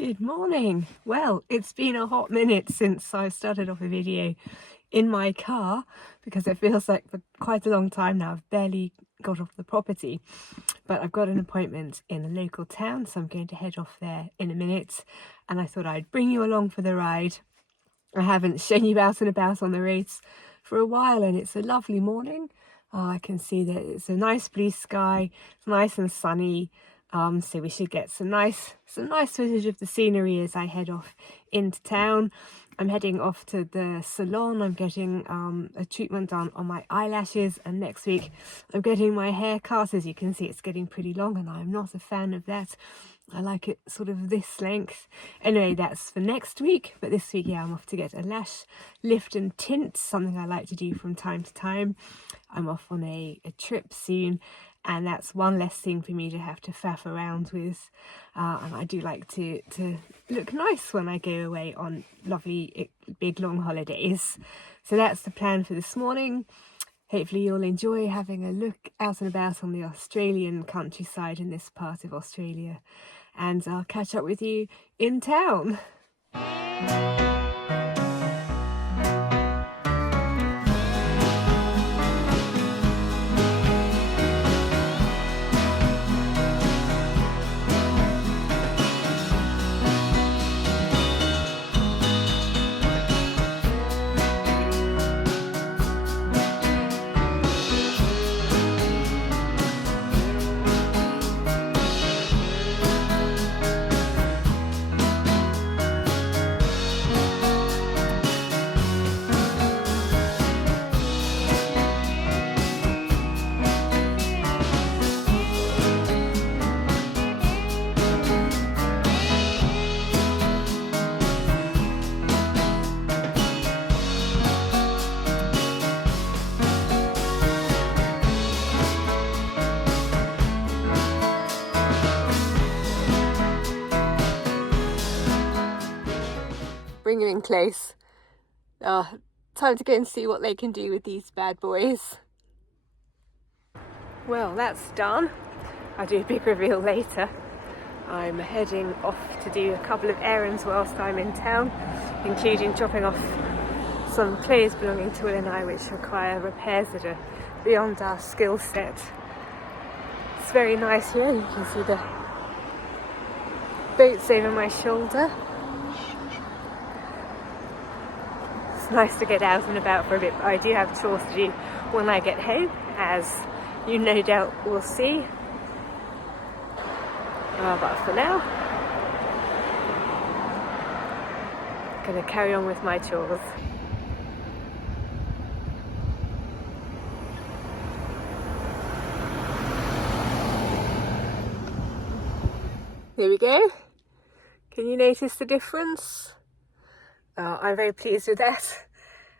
Good morning. Well, it's been a hot minute since I started off a video in my car because it feels like for quite a long time now I've barely got off the property, but I've got an appointment in a local town, so I'm going to head off there in a minute, and I thought I'd bring you along for the ride. I haven't shown you out and about on the roads for a while, and it's a lovely morning. I can see that it's a nice blue sky, it's nice and sunny. So we should get some nice footage of the scenery as I head off into town. I'm heading off to the salon. I'm getting a treatment done on my eyelashes, and next week I'm getting my hair cut. As you can see, it's getting pretty long, and I'm not a fan of that. I like it sort of this length. Anyway, that's for next week, but this week, yeah, I'm off to get a lash lift and tint, something I like to do from time to time. I'm off on a trip soon, and that's one less thing for me to have to faff around with, and I do like to look nice when I go away on lovely big long holidays. So that's the plan for this morning. Hopefully you'll enjoy having a look out and about on the Australian countryside in this part of Australia, and I'll catch up with you in town. Bring them in close. Time to go and see what they can do with these bad boys. Well, that's done. I'll do a big reveal later. I'm heading off to do a couple of errands whilst I'm in town, including dropping off some clothes belonging to Will and I which require repairs that are beyond our skill set. It's very nice here. You can see the boats over my shoulder. Nice to get out and about for a bit, but I do have chores to do when I get home, as you no doubt will see. But for now, I'm going to carry on with my chores. Here we go. Can you notice the difference? I'm very pleased with that.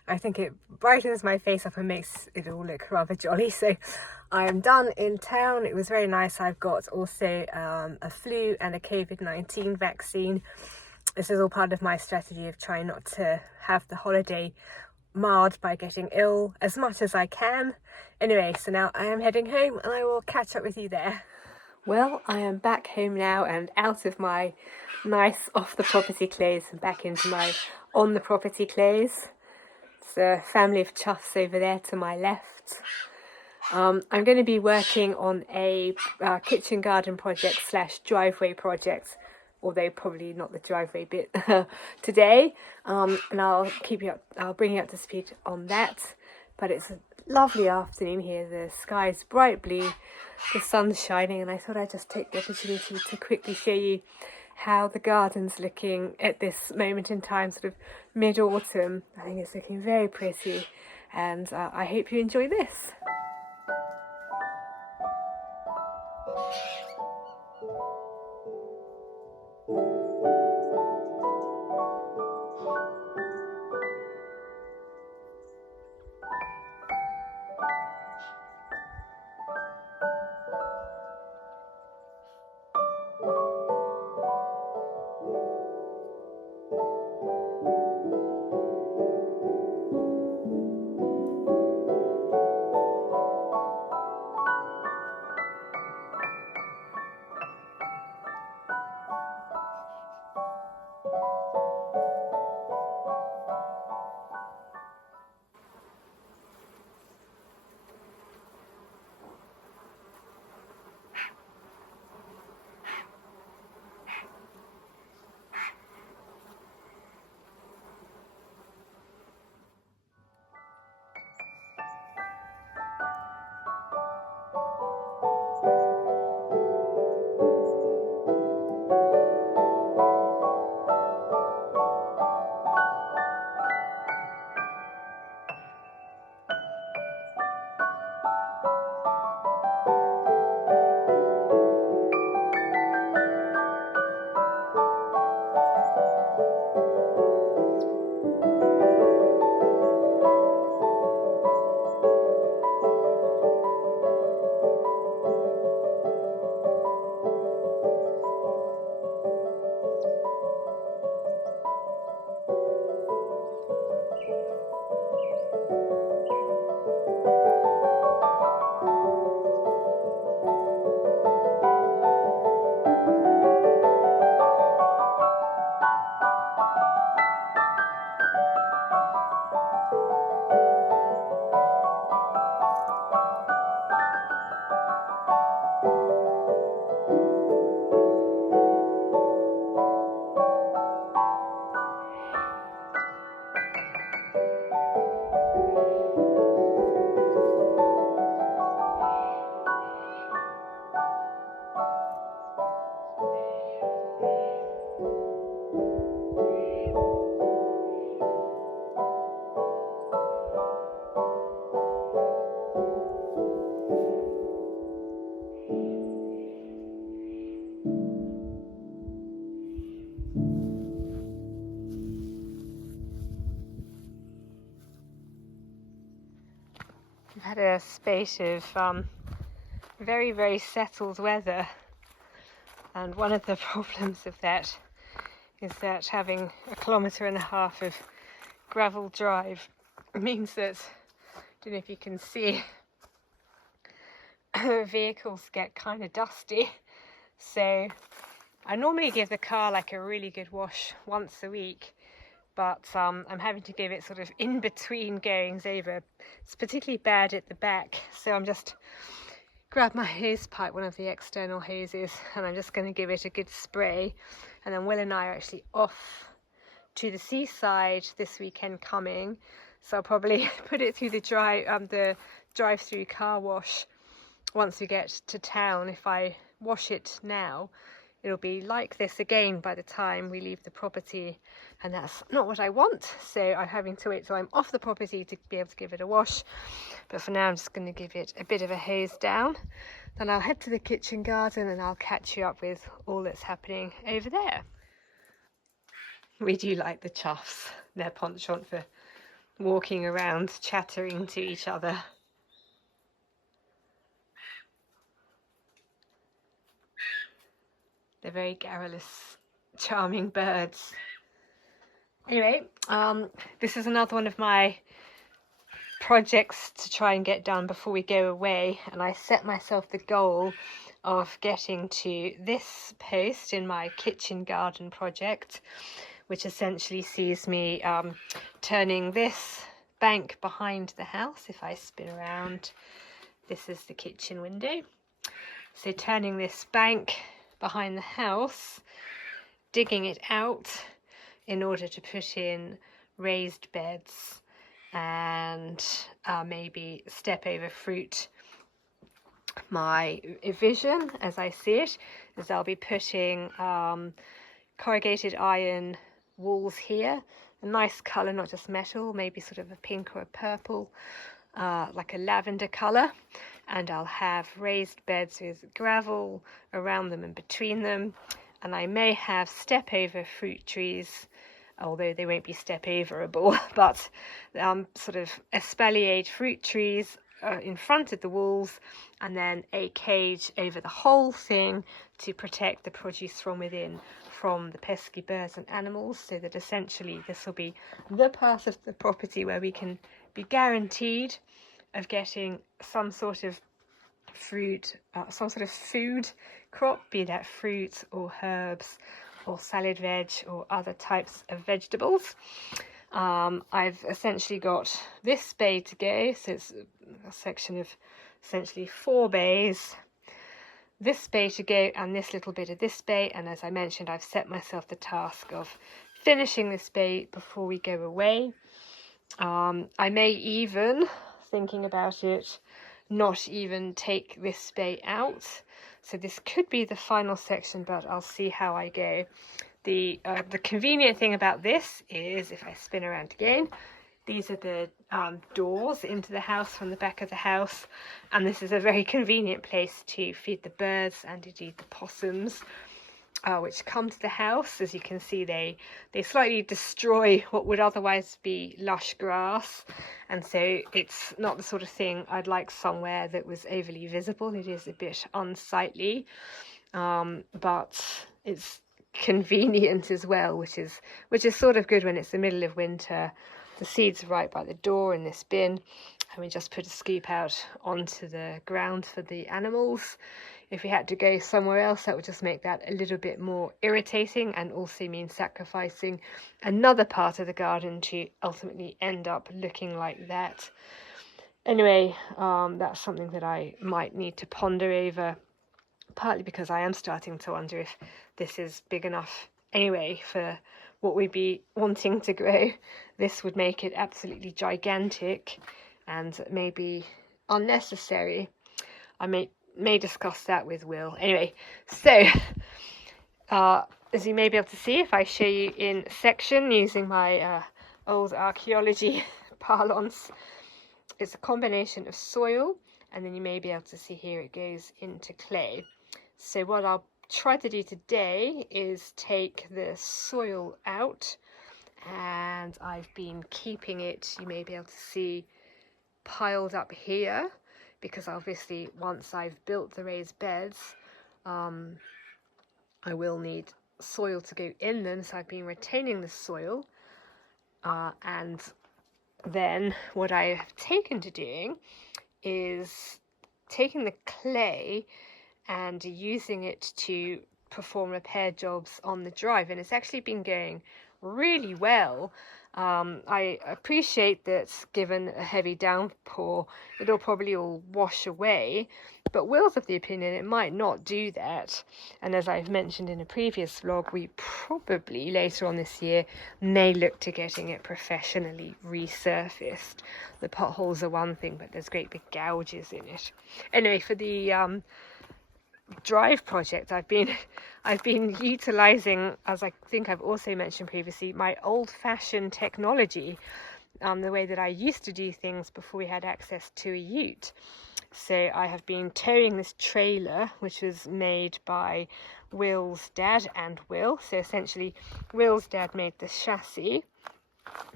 I think it brightens my face up and makes it all look rather jolly. So I am done in town. It was very nice. I've got also a flu and a COVID-19 vaccine. This is all part of my strategy of trying not to have the holiday marred by getting ill as much as I can. Anyway, so now I am heading home, and I will catch up with you there. Well, I am back home now and out of my nice off-the-property clothes and back into my on-the-property clothes. It's a family of chuffs over there to my left. I'm going to be working on a kitchen garden project / driveway project, although probably not the driveway bit today. And I'll bring you up to speed on that. But it's a lovely afternoon here. The sky's bright blue, the sun's shining, and I thought I'd just take the opportunity to quickly show you how the garden's looking at this moment in time, sort of mid-autumn. I think it's looking very pretty, and I hope you enjoy this. a spate of very, very settled weather, and one of the problems of that is that having 1.5 kilometres of gravel drive means that, I don't know if you can see, vehicles get kind of dusty. So I normally give the car like a really good wash once a week, but I'm having to give it sort of in between goings over. It's particularly bad at the back, so I'm just grab my hose pipe, one of the external hoses, and I'm just going to give it a good spray. And then Will and I are actually off to the seaside this weekend coming, so I'll probably put it through the drive-through car wash once we get to town. If I wash it now, it'll be like this again by the time we leave the property, and that's not what I want. So I'm having to wait till I'm off the property to be able to give it a wash. But for now, I'm just going to give it a bit of a hose down. Then I'll head to the kitchen garden and I'll catch you up with all that's happening over there. We do like the chuffs. They're penchant for walking around, chattering to each other. They're very garrulous, charming birds. Anyway, this is another one of my projects to try and get done before we go away, and I set myself the goal of getting to this post in my kitchen garden project, which essentially sees me turning this bank behind the house. If I spin around, this is the kitchen window. So turning this bank behind the house, digging it out in order to put in raised beds and maybe step over fruit. My vision, as I see it, is I'll be putting corrugated iron walls here, a nice colour, not just metal, maybe sort of a pink or a purple, like a lavender colour, and I'll have raised beds with gravel around them and between them, and I may have step over fruit trees, although they won't be step overable, but sort of espaliered fruit trees in front of the walls, and then a cage over the whole thing to protect the produce from within from the pesky birds and animals, so that essentially this will be the part of the property where we can be guaranteed of getting some sort of fruit, some sort of food crop, be that fruit or herbs or salad veg or other types of vegetables. I've essentially got this bay to go, so it's a section of essentially 4 bays, this bay to go and this little bit of this bay, and as I mentioned, I've set myself the task of finishing this bay before we go away. I may even, thinking about it, not even take this bay out, so this could be the final section, but I'll see how I go. The convenient thing about this is, if I spin around again, these are the doors into the house from the back of the house, and this is a very convenient place to feed the birds and indeed the possums, which come to the house. As you can see, they slightly destroy what would otherwise be lush grass, and so it's not the sort of thing I'd like somewhere that was overly visible. It is a bit unsightly, but it's convenient as well, which is sort of good when it's the middle of winter. The seeds are right by the door in this bin, and we just put a scoop out onto the ground for the animals. If we had to go somewhere else, that would just make that a little bit more irritating, and also mean sacrificing another part of the garden to ultimately end up looking like that. Anyway, that's something that I might need to ponder over, partly because I am starting to wonder if this is big enough anyway for what we'd be wanting to grow. This would make it absolutely gigantic and maybe unnecessary. I may discuss that with Will. Anyway, so as you may be able to see, if I show you in section using my old archaeology parlance, it's a combination of soil, and then you may be able to see here it goes into clay. So what I'll try to do today is take the soil out, and I've been keeping it, you may be able to see, piled up here, because obviously once I've built the raised beds, I will need soil to go in them, so I've been retaining the soil. And then what I have taken to doing is taking the clay and using it to perform repair jobs on the drive, and it's actually been going really well. I appreciate that given a heavy downpour it'll probably all wash away, but Will's of the opinion it might not do that, and as I've mentioned in a previous vlog, we probably later on this year may look to getting it professionally resurfaced. The potholes are one thing, but there's great big gouges in it. Anyway, for the drive project, I've been utilizing, as I think I've also mentioned previously, my old-fashioned technology, the way that I used to do things before we had access to a ute. So I have been towing this trailer, which was made by Will's dad and Will. So essentially Will's dad made the chassis,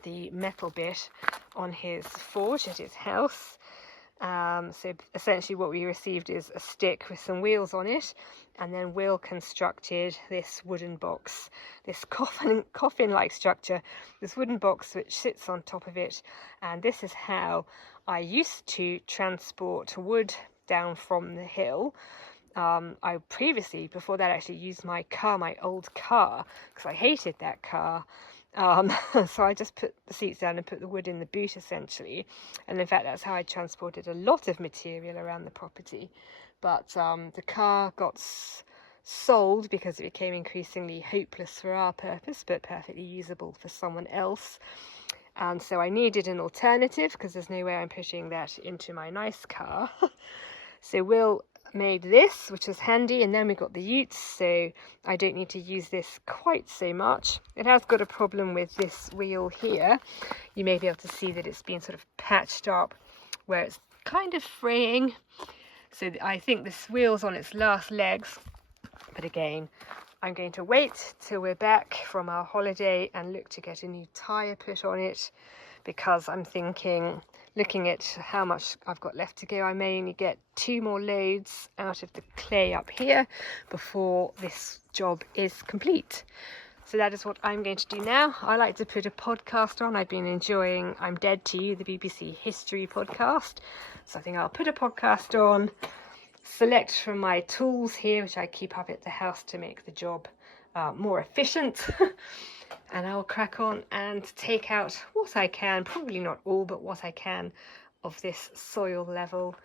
the metal bit, on his forge at his house. So essentially what we received is a stick with some wheels on it, and then Will constructed this wooden box, this coffin-like structure, this wooden box which sits on top of it, and this is how I used to transport wood down from the hill. I previously, before that, actually used my car, my old car, because I hated that car. So I just put the seats down and put the wood in the boot essentially, and in fact that's how I transported a lot of material around the property. But the car got sold because it became increasingly hopeless for our purpose but perfectly usable for someone else, and so I needed an alternative because there's no way I'm pushing that into my nice car. So Will made this, which was handy, and then we got the utes, so I don't need to use this quite so much. It has got a problem with this wheel here. You may be able to see that it's been sort of patched up where it's kind of fraying, so I think this wheel's on its last legs. But again, I'm going to wait till we're back from our holiday and look to get a new tyre put on it, because I'm thinking, looking at how much I've got left to go, I may only get 2 more loads out of the clay up here before this job is complete. So that is what I'm going to do now. I like to put a podcast on. I've been enjoying I'm Dead to You, the BBC history podcast. So I think I'll put a podcast on, select from my tools here, which I keep up at the house to make the job more efficient. And I'll crack on and take out what I can, probably not all, but what I can of this soil level.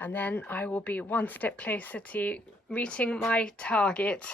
And then I will be one step closer to reaching my target